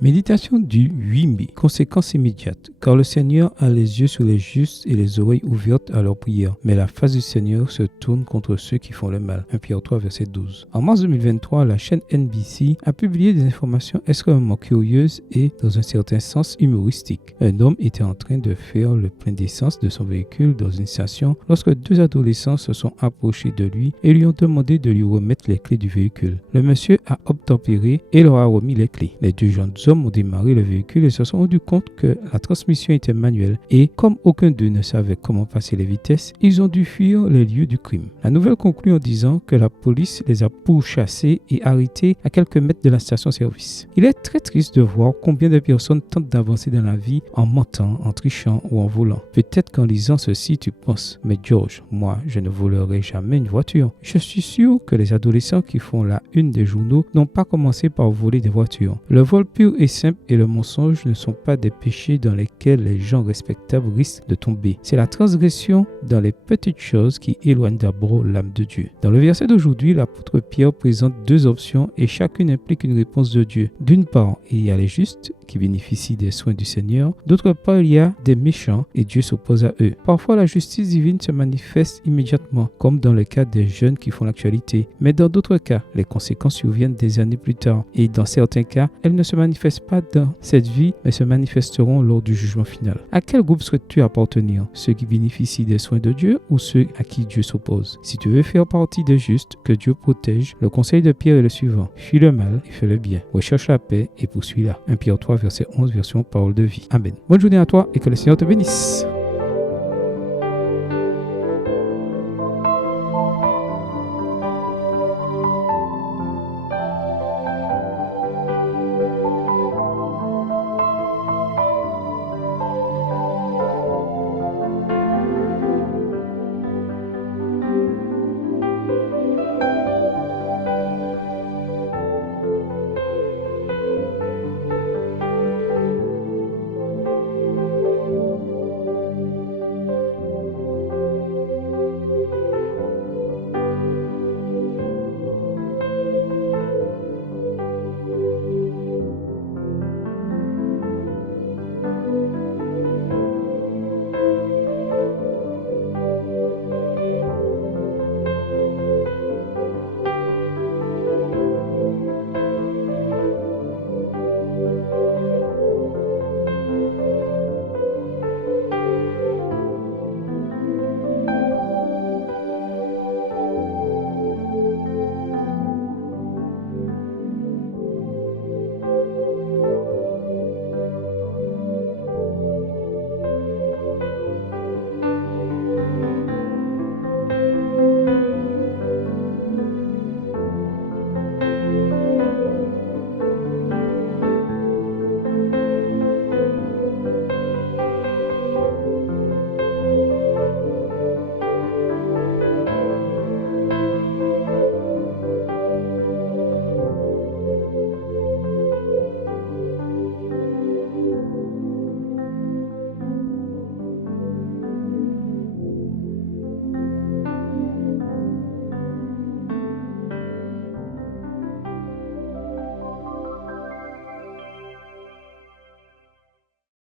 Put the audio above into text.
Méditation du 8 mai. Conséquences immédiates. Car le Seigneur a les yeux sur les justes et les oreilles ouvertes à leurs prières. Mais la face du Seigneur se tourne contre ceux qui font le mal. 1 Pierre 3, verset 12. En mars 2023, la chaîne NBC a publié des informations extrêmement curieuses et, dans un certain sens, humoristiques. Un homme était en train de faire le plein d'essence de son véhicule dans une station lorsque deux adolescents se sont approchés de lui et lui ont demandé de lui remettre les clés du véhicule. Le monsieur a obtempéré et leur a remis les clés. Les deux jeunes hommes ont démarré le véhicule et se sont rendus compte que la transmission était manuelle et comme aucun d'eux ne savait comment passer les vitesses, ils ont dû fuir les lieux du crime. La nouvelle conclut en disant que la police les a pourchassés et arrêtés à quelques mètres de la station-service. Il est très triste de voir combien de personnes tentent d'avancer dans la vie en mentant, en trichant ou en volant. Peut-être qu'en lisant ceci, tu penses « Mais George, moi, je ne volerai jamais une voiture. » Je suis sûr que les adolescents qui font la une des journaux n'ont pas commencé par voler des voitures. Le vol pur et simple et le mensonge ne sont pas des péchés dans lesquels les gens respectables risquent de tomber. C'est la transgression dans les petites choses qui éloignent d'abord l'âme de Dieu. Dans le verset d'aujourd'hui, l'apôtre Pierre présente deux options et chacune implique une réponse de Dieu. D'une part, il y a les justes qui bénéficient des soins du Seigneur. D'autre part, il y a des méchants et Dieu s'oppose à eux. Parfois, la justice divine se manifeste immédiatement, comme dans le cas des jeunes qui font l'actualité. Mais dans d'autres cas, les conséquences surviennent des années plus tard. Et dans certains cas, elles ne se manifestent pas dans cette vie, mais se manifesteront lors du jugement final. À quel groupe souhaites-tu appartenir? Ceux qui bénéficient des soins de Dieu ou ceux à qui Dieu s'oppose? Si tu veux faire partie des justes que Dieu protège, le conseil de Pierre est le suivant. Fuis le mal et fais le bien. Recherche la paix et poursuis-la. 1 Pierre 3, verset 11, version parole de vie. Amen. Bonne journée à toi et que le Seigneur te bénisse.